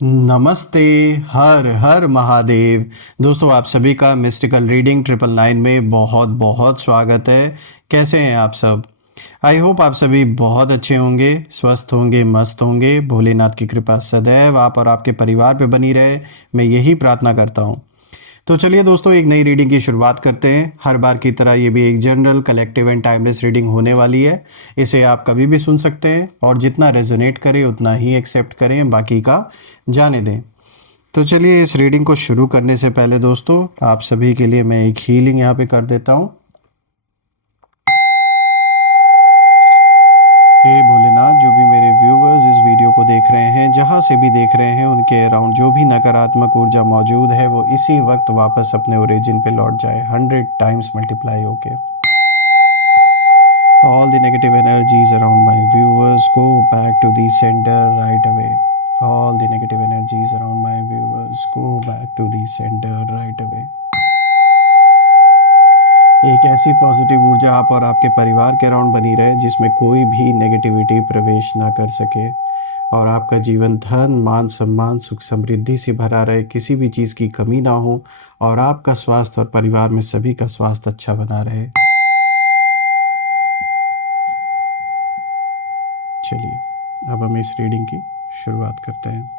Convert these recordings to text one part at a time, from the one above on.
नमस्ते। हर हर महादेव। दोस्तों, आप सभी का मिस्टिकल रीडिंग 999 में बहुत बहुत स्वागत है। कैसे हैं आप सब? आई होप आप सभी बहुत अच्छे होंगे, स्वस्थ होंगे, मस्त होंगे। भोलेनाथ की कृपा सदैव आप और आपके परिवार पे बनी रहे, मैं यही प्रार्थना करता हूँ। तो चलिए दोस्तों, एक नई रीडिंग की शुरुआत करते हैं। हर बार की तरह ये भी एक general, collective and timeless reading होने वाली है। इसे आप कभी भी सुन सकते हैं और जितना रेजोनेट करे उतना ही एक्सेप्ट करें, बाकी का जाने दें। तो चलिए, इस रीडिंग को शुरू करने से पहले दोस्तों, आप सभी के लिए मैं एक हीलिंग यहाँ पे कर देता हूँ। हे भोलेनाथ, जो भी मेरे व्यूवर्स इस वीडियो को देख रहे हैं, जहाँ से भी देख रहे हैं, उनके अराउंड जो भी नकारात्मक ऊर्जा मौजूद है वो इसी वक्त वापस अपने ओरिजिन पे लौट जाए, 100 टाइम्स मल्टीप्लाई होके। All the negative energies around my viewers go back to the center right away. All the negative energies around my viewers go back to the center right away. एक ऐसी positive ऊर्जा आप और आपके परिवार के around बनी रहे जिसमें कोई भी नेगेटिविटी प्रवेश ना कर सके, और आपका जीवन धन, मान, सम्मान, सुख, समृद्धि से भरा रहे, किसी भी चीज़ की कमी ना हो, और आपका स्वास्थ्य और परिवार में सभी का स्वास्थ्य अच्छा बना रहे। चलिए, अब हम इस रीडिंग की शुरुआत करते हैं।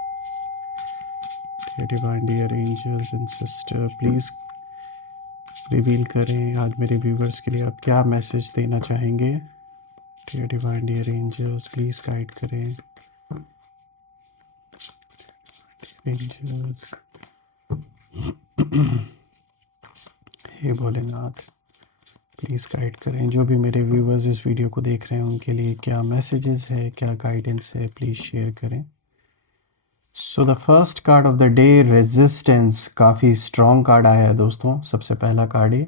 Divine dear angels and sister, please reveal करें आज मेरे व्यूवर्स के लिए आप क्या मैसेज देना चाहेंगे। Dear divine dear angels, please guide करें। एंजल्स, हे भोलेनाथ, प्लीज़ गाइड करें। जो भी मेरे व्यूवर्स इस वीडियो को देख रहे हैं उनके लिए क्या मैसेजेस है, क्या गाइडेंस है, प्लीज़ शेयर करें। So the first card of the day, resistance. काफ़ी स्ट्रॉन्ग कार्ड आया है दोस्तों, सबसे पहला कार्ड है।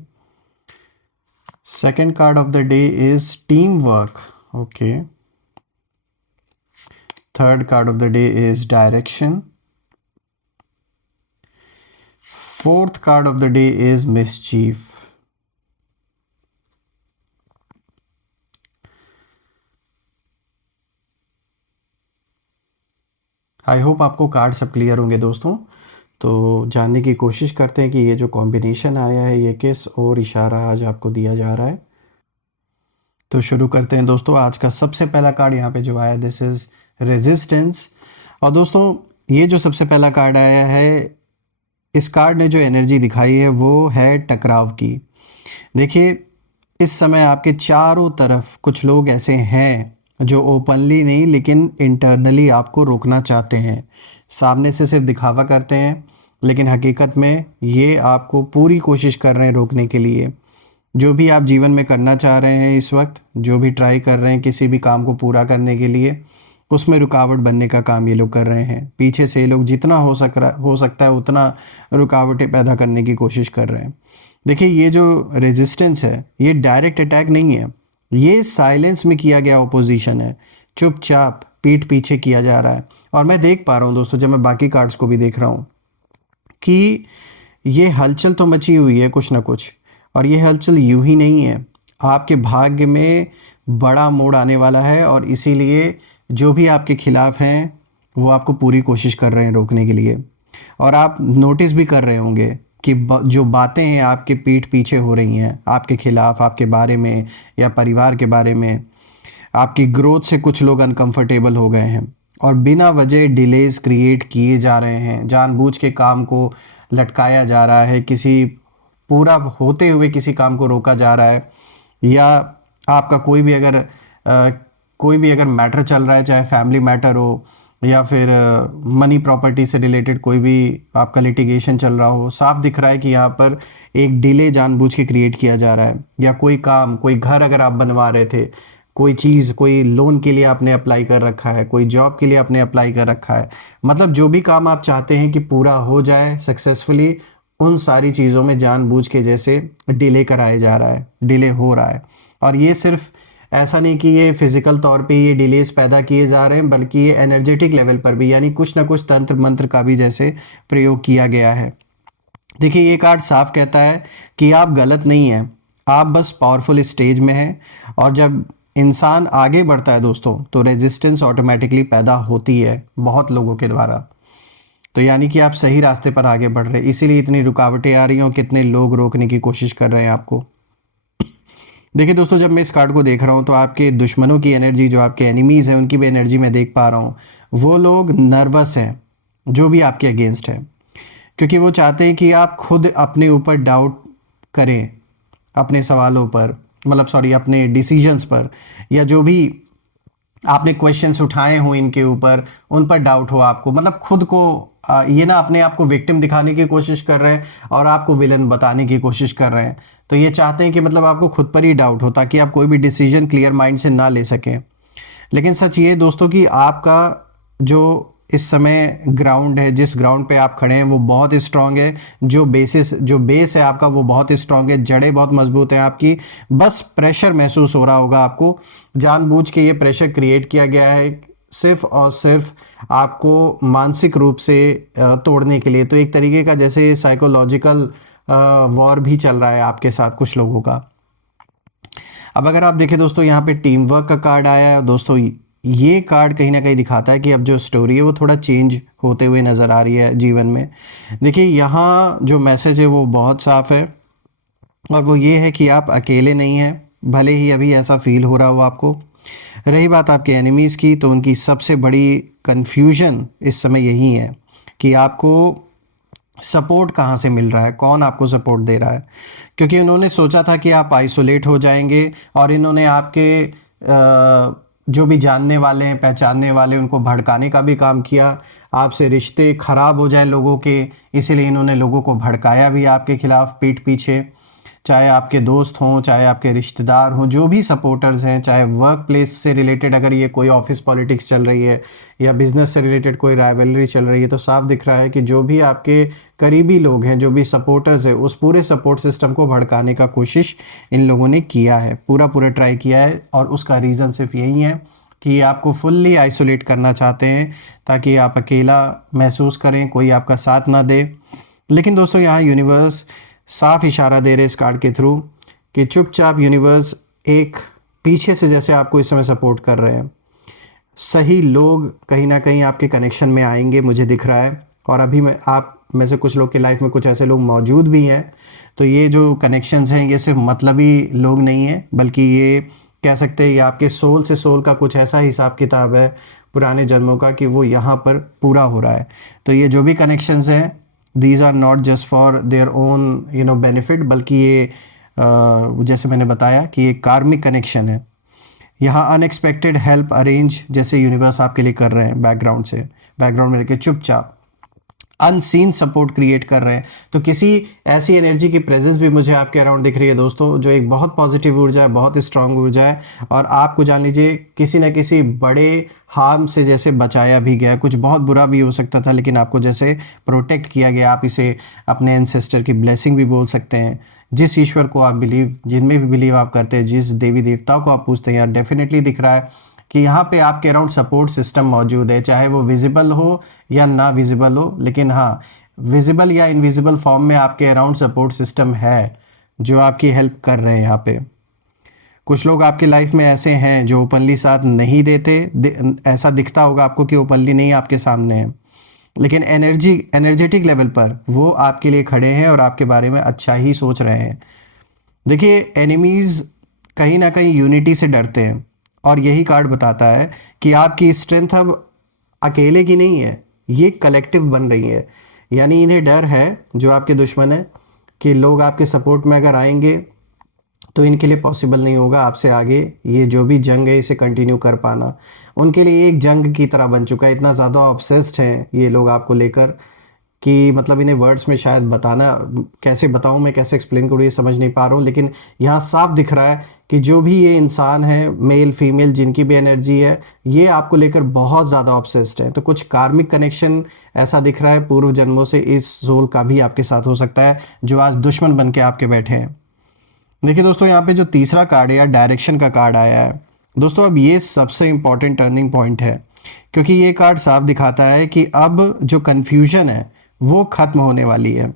Second card of the day is team work. Okay. Third card of the day is direction. Fourth card of the day is mischief. I hope आपको card सब clear होंगे दोस्तों। तो जानने की कोशिश करते हैं कि ये जो कॉम्बिनेशन आया है ये किस और इशारा आज आपको दिया जा रहा है। तो शुरू करते हैं दोस्तों। आज का सबसे पहला कार्ड यहाँ पे जो आया, दिस इज रेजिस्टेंस। और दोस्तों, ये जो सबसे पहला कार्ड आया है, इस कार्ड ने जो एनर्जी दिखाई है वो है टकराव की। देखिए, इस समय आपके चारों तरफ कुछ लोग ऐसे हैं जो ओपनली नहीं लेकिन इंटरनली आपको रोकना चाहते हैं। सामने से सिर्फ दिखावा करते हैं, लेकिन हकीकत में ये आपको पूरी कोशिश कर रहे हैं रोकने के लिए। जो भी आप जीवन में करना चाह रहे हैं इस वक्त, जो भी ट्राई कर रहे हैं किसी भी काम को पूरा करने के लिए, उसमें रुकावट बनने का काम ये लोग कर रहे हैं। पीछे से ये लोग जितना हो सकता है उतना रुकावटें पैदा करने की कोशिश कर रहे हैं। देखिए, ये जो रेजिस्टेंस है ये डायरेक्ट अटैक नहीं है, ये साइलेंस में किया गया ओपोजिशन है। चुपचाप पीठ पीछे किया जा रहा है। और मैं देख पा रहा हूँ दोस्तों, जब मैं बाकी कार्ड्स को भी देख रहा हूँ, कि ये हलचल तो मची हुई है कुछ ना कुछ, और ये हलचल यूं ही नहीं है। आपके भाग्य में बड़ा मोड़ आने वाला है, और इसीलिए जो भी आपके खिलाफ हैं वो आपको पूरी कोशिश कर रहे हैं रोकने के लिए। और आप नोटिस भी कर रहे होंगे कि जो बातें हैं आपके पीठ पीछे हो रही हैं आपके खिलाफ, आपके बारे में या परिवार के बारे में, आपकी ग्रोथ से कुछ लोग अनकंफर्टेबल हो गए हैं, और बिना वजह डिलेज क्रिएट किए जा रहे हैं। जानबूझ के काम को लटकाया जा रहा है, किसी पूरा होते हुए किसी काम को रोका जा रहा है, या आपका कोई भी अगर मैटर चल रहा है, चाहे फैमिली मैटर हो या फिर मनी प्रॉपर्टी से रिलेटेड कोई भी आपका लिटिगेशन चल रहा हो, साफ दिख रहा है कि यहाँ पर एक डिले जानबूझ के क्रिएट किया जा रहा है। या कोई काम, कोई घर अगर आप बनवा रहे थे, कोई चीज़, कोई लोन के लिए आपने अप्लाई कर रखा है, कोई जॉब के लिए आपने अप्लाई कर रखा है, मतलब जो भी काम आप चाहते हैं कि पूरा हो जाए सक्सेसफुली, उन सारी चीज़ों में जानबूझ के जैसे डिले कराया जा रहा है, डिले हो रहा है। और ये सिर्फ ऐसा नहीं कि ये फिजिकल तौर पे ये डिलेस पैदा किए जा रहे हैं, बल्कि ये एनर्जेटिक लेवल पर भी, यानी कुछ ना कुछ तंत्र मंत्र का भी जैसे प्रयोग किया गया है। देखिए, ये कार्ड साफ कहता है कि आप गलत नहीं हैं, आप बस पावरफुल स्टेज में हैं। और जब इंसान आगे बढ़ता है दोस्तों, तो रेजिस्टेंस ऑटोमेटिकली पैदा होती है बहुत लोगों के द्वारा। तो यानी कि आप सही रास्ते पर आगे बढ़ रहे हैं, इसीलिए इतनी रुकावटें आ रही हैं और कितने लोग रोकने की कोशिश कर रहे हैं आपको। देखिए दोस्तों, जब मैं इस कार्ड को देख रहा हूँ तो आपके दुश्मनों की एनर्जी, जो आपके एनिमीज़ हैं उनकी भी एनर्जी मैं देख पा रहा हूँ। वो लोग नर्वस हैं जो भी आपके अगेंस्ट है, क्योंकि वो चाहते हैं कि आप खुद अपने ऊपर डाउट करें, अपने सवालों पर, मतलब सॉरी अपने डिसीजंस पर, या जो भी आपने क्वेश्चंस उठाए हो इनके ऊपर, उन पर डाउट हो आपको, मतलब खुद को ये ना अपने आप को विक्टिम दिखाने की कोशिश कर रहे हैं और आपको विलन बताने की कोशिश कर रहे हैं। तो ये चाहते हैं कि मतलब आपको खुद पर ही डाउट हो ताकि आप कोई भी डिसीजन क्लियर माइंड से ना ले सकें। लेकिन सच ये है दोस्तों कि आपका जो इस समय ग्राउंड है, जिस ग्राउंड पे आप खड़े हैं वो बहुत स्ट्रांग है। जो बेस है आपका वो बहुत स्ट्रांग है, जड़ें बहुत मजबूत हैं आपकी। बस प्रेशर महसूस हो रहा होगा आपको, जानबूझ के ये प्रेशर क्रिएट किया गया है सिर्फ और सिर्फ आपको मानसिक रूप से तोड़ने के लिए। तो एक तरीके का जैसे साइकोलॉजिकल वॉर भी चल रहा है आपके साथ कुछ लोगों का। अब अगर आप देखें दोस्तों, यहाँ पे टीम वर्क का कार्ड आया है दोस्तों। ये कार्ड कहीं ना कहीं दिखाता है कि अब जो स्टोरी है वो थोड़ा चेंज होते हुए नज़र आ रही है जीवन में। देखिए यहाँ जो मैसेज है वो बहुत साफ है, और वो ये है कि आप अकेले नहीं हैं, भले ही अभी ऐसा फील हो रहा हो आपको। रही बात आपके एनिमीज़ की, तो उनकी सबसे बड़ी कन्फ्यूजन इस समय यही है कि आपको सपोर्ट कहाँ से मिल रहा है, कौन आपको सपोर्ट दे रहा है। क्योंकि उन्होंने सोचा था कि आप आइसोलेट हो जाएंगे, और इन्होंने आपके जो भी जानने वाले हैं, पहचानने वाले, उनको भड़काने का भी काम किया। आपसे रिश्ते ख़राब हो जाएं लोगों के, इसीलिए इन्होंने लोगों को भड़काया भी आपके खिलाफ पीठ पीछे। चाहे आपके दोस्त हों, चाहे आपके रिश्तेदार हों, जो भी सपोर्टर्स हैं, चाहे वर्क प्लेस से रिलेटेड अगर ये कोई ऑफिस पॉलिटिक्स चल रही है या बिजनेस से रिलेटेड कोई राइवलरी चल रही है, तो साफ दिख रहा है कि जो भी आपके करीबी लोग हैं, जो भी सपोर्टर्स हैं, उस पूरे सपोर्ट सिस्टम को भड़काने का कोशिश इन लोगों ने किया है, पूरा ट्राई किया है। और उसका रीज़न सिर्फ यही है कि आपको फुल्ली आइसोलेट करना चाहते हैं ताकि आप अकेला महसूस करें, कोई आपका साथ ना दे। लेकिन दोस्तों यहाँ यूनिवर्स साफ इशारा दे रहे इस कार्ड के थ्रू कि चुपचाप यूनिवर्स एक पीछे से जैसे आपको इस समय सपोर्ट कर रहे हैं। सही लोग कहीं ना कहीं आपके कनेक्शन में आएंगे, मुझे दिख रहा है। और अभी मैं आप में से कुछ लोग के लाइफ में कुछ ऐसे लोग मौजूद भी हैं। तो ये जो कनेक्शंस हैं ये सिर्फ मतलबी लोग नहीं हैं, बल्कि ये कह सकते हैं ये आपके सोल से सोल का कुछ ऐसा हिसाब किताब है पुराने जन्मों का कि वो यहाँ पर पूरा हो रहा है। तो ये जो भी कनेक्शंस हैं, these are not just for their own benefit, बल्कि ये जैसे मैंने बताया कि ये कार्मिक कनेक्शन है। यहाँ अनएक्सपेक्टेड हेल्प अरेंज जैसे यूनिवर्स आपके लिए कर रहे हैं, बैकग्राउंड में रहकर चुपचाप अनसीन सपोर्ट क्रिएट कर रहे हैं। तो किसी ऐसी एनर्जी की प्रेजेंस भी मुझे आपके अराउंड दिख रही है दोस्तों, जो एक बहुत पॉजिटिव ऊर्जा है, बहुत स्ट्रांग ऊर्जा है। और आपको जान लीजिए किसी न किसी बड़े हार्म से जैसे बचाया भी गया, कुछ बहुत बुरा भी हो सकता था लेकिन आपको जैसे प्रोटेक्ट किया गया। आप इसे अपने एंसेस्टर की ब्लेसिंग भी बोल सकते हैं। जिस ईश्वर को आप बिलीव, जिनमें भी बिलीव आप करते हैं, जिस देवी देवताओं को आप पूछते हैं, यार डेफिनेटली दिख रहा है कि यहाँ पे आपके अराउंड सपोर्ट सिस्टम मौजूद है, चाहे वो विजिबल हो या ना विजिबल हो। लेकिन हाँ, विजिबल या इनविजिबल फॉर्म में आपके अराउंड सपोर्ट सिस्टम है जो आपकी हेल्प कर रहे हैं। यहाँ पे कुछ लोग आपके लाइफ में ऐसे हैं जो ओपनली साथ नहीं देते, ऐसा दिखता होगा आपको कि ओपनली नहीं आपके सामने है, लेकिन एनर्जेटिक लेवल पर वो आपके लिए खड़े हैं और आपके बारे में अच्छा ही सोच रहे हैं। देखिए, एनिमीज़ कहीं ना कहीं यूनिटी से डरते हैं, और यही कार्ड बताता है कि आपकी स्ट्रेंथ अब अकेले की नहीं है, ये कलेक्टिव बन रही है। यानी इन्हें डर है, जो आपके दुश्मन है, कि लोग आपके सपोर्ट में अगर आएंगे तो इनके लिए पॉसिबल नहीं होगा आपसे आगे ये जो भी जंग है इसे कंटिन्यू कर पाना। उनके लिए एक जंग की तरह बन चुका है। इतना ज़्यादा ऑब्सेस्ड हैं ये लोग आपको लेकर कि मतलब इन्हें वर्ड्स में शायद बताना, कैसे बताऊं मैं, कैसे एक्सप्लेन करूं, ये समझ नहीं पा रहा हूं। लेकिन यहाँ साफ दिख रहा है कि जो भी ये इंसान है, मेल फीमेल जिनकी भी एनर्जी है, ये आपको लेकर बहुत ज़्यादा ऑब्सेस्ड है। तो कुछ कार्मिक कनेक्शन ऐसा दिख रहा है पूर्व जन्मों से, इस सोल का भी आपके साथ हो सकता है जो आज दुश्मन बन के आपके बैठे हैं। देखिए दोस्तों, यहाँ पे जो तीसरा कार्ड या डायरेक्शन का कार्ड आया है दोस्तों, अब ये सबसे इम्पॉर्टेंट टर्निंग पॉइंट है, क्योंकि ये कार्ड साफ दिखाता है कि अब जो कन्फ्यूजन है वो ख़त्म होने वाली है।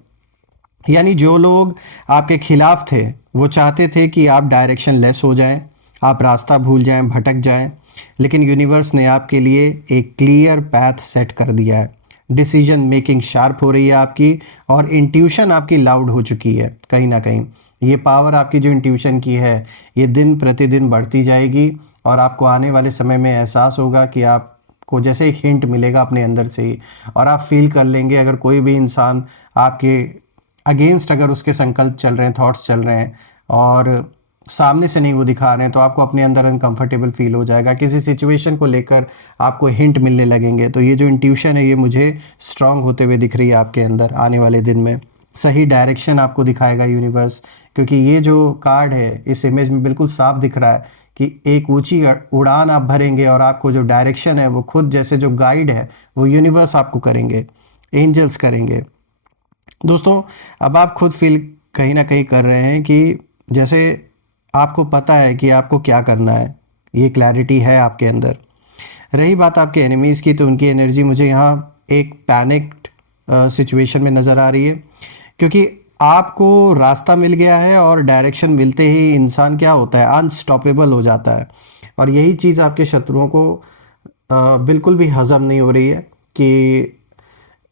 यानी जो लोग आपके खिलाफ थे वो चाहते थे कि आप डायरेक्शन लेस हो जाएं, आप रास्ता भूल जाएं, भटक जाएं, लेकिन यूनिवर्स ने आपके लिए एक क्लियर पैथ सेट कर दिया है। डिसीजन मेकिंग शार्प हो रही है आपकी, और इंट्यूशन आपकी लाउड हो चुकी है कहीं ना कहीं। ये पावर आपकी जो इंट्यूशन की है ये दिन प्रतिदिन बढ़ती जाएगी, और आपको आने वाले समय में एहसास होगा कि आपको जैसे एक हिंट मिलेगा अपने अंदर से ही, और आप फील कर लेंगे अगर कोई भी इंसान आपके अगेंस्ट अगर उसके संकल्प चल रहे हैं, थॉट्स चल रहे हैं, और सामने से नहीं वो दिखा रहे हैं, तो आपको अपने अंदर अनकंफर्टेबल फील हो जाएगा, किसी सिचुएशन को लेकर आपको हिंट मिलने लगेंगे। तो ये जो इंट्यूशन है ये मुझे स्ट्रांग होते हुए दिख रही है आपके अंदर आने वाले दिन में। सही डायरेक्शन आपको दिखाएगा यूनिवर्स, क्योंकि ये जो कार्ड है इस इमेज में बिल्कुल साफ दिख रहा है कि एक ऊंची उड़ान आप भरेंगे, और आपको जो डायरेक्शन है वो खुद जैसे जो गाइड है वो यूनिवर्स आपको करेंगे, एंजल्स करेंगे। दोस्तों अब आप खुद फील कहीं ना कहीं कर रहे हैं कि जैसे आपको पता है कि आपको क्या करना है, ये क्लैरिटी है आपके अंदर। रही बात आपके एनिमीज़ की, तो उनकी एनर्जी मुझे यहाँ एक पैनिक्ड सिचुएशन में नज़र आ रही है, क्योंकि आपको रास्ता मिल गया है, और डायरेक्शन मिलते ही इंसान क्या होता है, अनस्टॉपेबल हो जाता है। और यही चीज़ आपके शत्रुओं को बिल्कुल भी हज़म नहीं हो रही है कि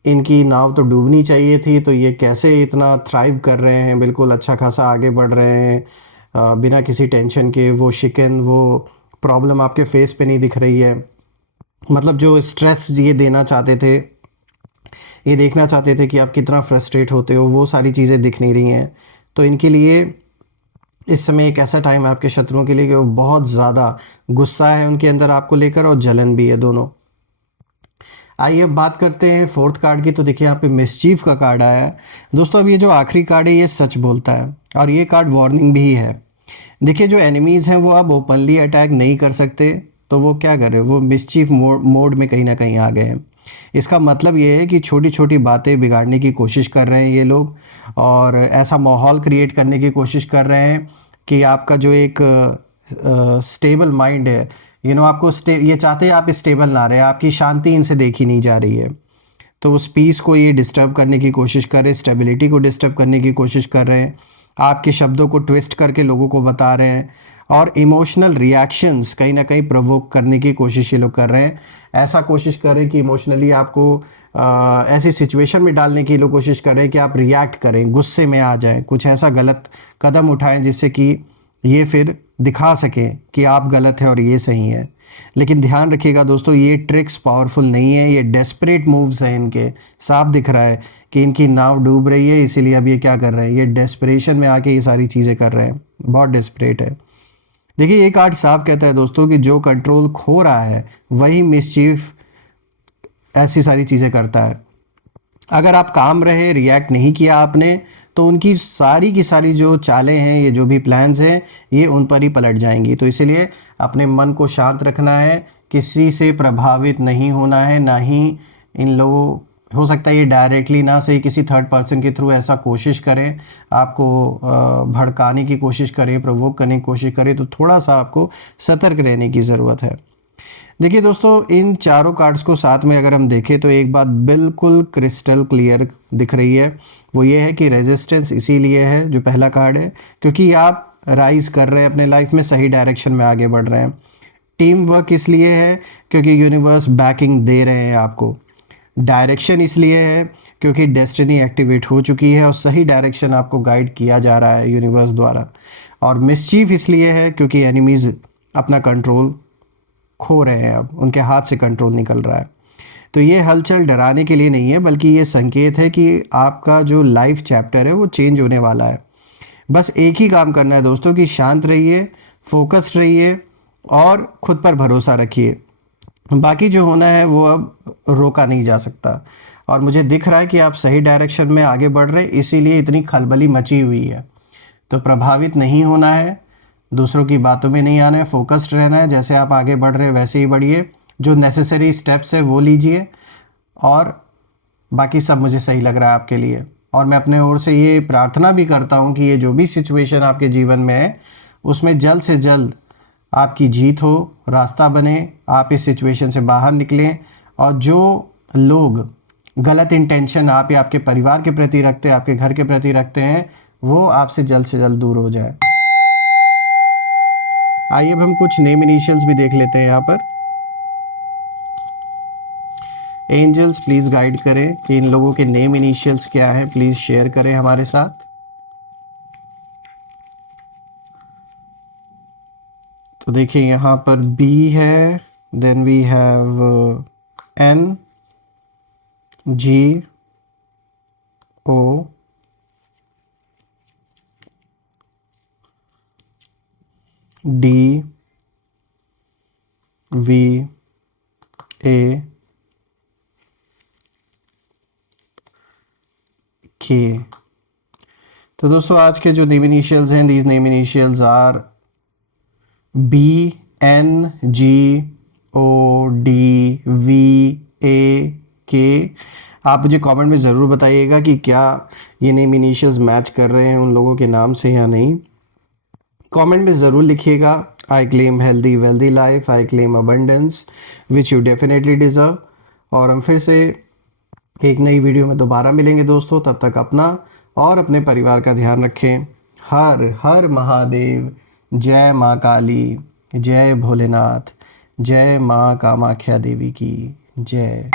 इनकी नाव तो डूबनी चाहिए थी, तो ये कैसे इतना थ्राइव कर रहे हैं, बिल्कुल अच्छा खासा आगे बढ़ रहे हैं बिना किसी टेंशन के। वो शिकन, वो प्रॉब्लम आपके फेस पे नहीं दिख रही है, मतलब जो स्ट्रेस ये देना चाहते थे, ये देखना चाहते थे कि आप कितना फ्रस्ट्रेट होते हो, वो सारी चीज़ें दिख नहीं रही हैं। तो इनके लिए इस समय एक ऐसा टाइम है आपके शत्रुओं के लिए कि वो बहुत ज़्यादा गुस्सा है उनके अंदर आपको लेकर, और जलन भी है, दोनों। आइए अब बात करते हैं फोर्थ कार्ड की। तो देखिए यहाँ पे मिसचीफ का कार्ड आया है दोस्तों। अब ये जो आखिरी कार्ड है ये सच बोलता है, और ये कार्ड वार्निंग भी है। देखिए जो एनिमीज़ हैं वो अब ओपनली अटैक नहीं कर सकते, तो वो क्या कर रहे हैं, वो मिसचीफ मोड में कहीं ना कहीं आ गए हैं। इसका मतलब ये है कि छोटी छोटी बातें बिगाड़ने की कोशिश कर रहे हैं ये लोग, और ऐसा माहौल क्रिएट करने की कोशिश कर रहे हैं कि आपका जो एक स्टेबल माइंड है, आपको ये चाहते हैं आप स्टेबल ना रहे, आपकी शांति इनसे देखी नहीं जा रही है। तो उस पीस को ये डिस्टर्ब करने की कोशिश कर रहे हैं, स्टेबिलिटी को डिस्टर्ब करने की कोशिश कर रहे हैं, आपके शब्दों को ट्विस्ट करके लोगों को बता रहे हैं, और इमोशनल रिएक्शंस कहीं ना कहीं प्रोवोक करने की कोशिश ये लोग कर रहे हैं। ऐसा कोशिश कर रहे हैं कि इमोशनली आपको ऐसी सिचुएशन में डालने की लोग कोशिश कर रहे हैं कि आप रिएक्ट करें, गुस्से में आ जाएं, कुछ ऐसा गलत कदम उठाएं जिससे कि ये फिर दिखा सकें कि आप गलत हैं और ये सही है। लेकिन ध्यान रखिएगा दोस्तों, ये ट्रिक्स पावरफुल नहीं है, ये डेस्परेट मूव्स हैं इनके। साफ दिख रहा है कि इनकी नाव डूब रही है, इसीलिए अब ये क्या कर रहे हैं, ये डेस्परेशन में आके ये सारी चीज़ें कर रहे हैं, बहुत डेस्परेट है। देखिए ये कार्ड साफ कहता है दोस्तों कि जो कंट्रोल खो रहा है वही मिसचीफ ऐसी सारी चीज़ें करता है। अगर आप काम रहे, रिएक्ट नहीं किया आपने, तो उनकी सारी की सारी जो चालें हैं, ये जो भी प्लान्स हैं, ये उन पर ही पलट जाएंगी। तो इसीलिए अपने मन को शांत रखना है, किसी से प्रभावित नहीं होना है, ना ही इन लोगों, हो सकता है ये डायरेक्टली ना सही किसी थर्ड पर्सन के थ्रू ऐसा कोशिश करें, आपको भड़काने की कोशिश करें, प्रोवोक करने की कोशिश करें, तो थोड़ा सा आपको सतर्क रहने की ज़रूरत है। देखिए दोस्तों इन चारों कार्ड्स को साथ में अगर हम देखें तो एक बात बिल्कुल क्रिस्टल क्लियर दिख रही है, वो ये है कि रेजिस्टेंस इसीलिए है जो पहला कार्ड है, क्योंकि आप राइज कर रहे हैं अपने लाइफ में, सही डायरेक्शन में आगे बढ़ रहे हैं। टीम वर्क इसलिए है क्योंकि यूनिवर्स बैकिंग दे रहे हैं आपको। डायरेक्शन इसलिए है क्योंकि डेस्टिनी एक्टिवेट हो चुकी है और सही डायरेक्शन आपको गाइड किया जा रहा है यूनिवर्स द्वारा। और मिसचीफ इसलिए है क्योंकि एनिमीज़ अपना कंट्रोल खो रहे हैं, अब उनके हाथ से कंट्रोल निकल रहा है। तो ये हलचल डराने के लिए नहीं है, बल्कि ये संकेत है कि आपका जो लाइफ चैप्टर है वो चेंज होने वाला है। बस एक ही काम करना है दोस्तों कि शांत रहिए, फोकस्ड रहिए और खुद पर भरोसा रखिए। बाकी जो होना है वो अब रोका नहीं जा सकता। और मुझे दिख रहा है कि आप सही डायरेक्शन में आगे बढ़ रहे हैं, इसीलिए इतनी खलबली मची हुई है। तो प्रभावित नहीं होना है, दूसरों की बातों में नहीं आना है, फोकस्ड रहना है। जैसे आप आगे बढ़ रहे हैं वैसे ही बढ़िए, जो नेसेसरी स्टेप्स है वो लीजिए, और बाकी सब मुझे सही लग रहा है आपके लिए। और मैं अपने ओर से ये प्रार्थना भी करता हूँ कि ये जो भी सिचुएशन आपके जीवन में है उसमें जल्द से जल्द आपकी जीत हो, रास्ता बने, आप इस सिचुएशन से बाहर निकलें, और जो लोग गलत इंटेंशन आप या आपके परिवार के प्रति रखते हैं, आपके घर के प्रति रखते हैं, वो आपसे जल्द से जल्द दूर हो जाए। आइए अब हम कुछ नेम इनिशियल्स भी देख लेते हैं यहाँ पर। एंजल्स प्लीज़ गाइड करें कि इन लोगों के नेम इनिशियल्स क्या हैं, प्लीज़ शेयर करें हमारे साथ। तो देखिए यहाँ पर बी है, then we have N, G, O, D, V, A, K. तो दोस्तों आज के जो नेम इनिशियल्स हैं, these name initials are B, N, G, O, D, V, A, K. आप मुझे कमेंट में ज़रूर बताइएगा कि क्या ये नेम इनिशियल्स मैच कर रहे हैं उन लोगों के नाम से या नहीं। कमेंट में ज़रूर लिखिएगा। I claim healthy wealthy life, I claim abundance which you definitely deserve. और हम फिर से एक नई वीडियो में दोबारा मिलेंगे दोस्तों। तब तक अपना और अपने परिवार का ध्यान रखें। हर हर महादेव। जय माँ काली, जय भोलेनाथ, जय माँ कामाख्या देवी की जय।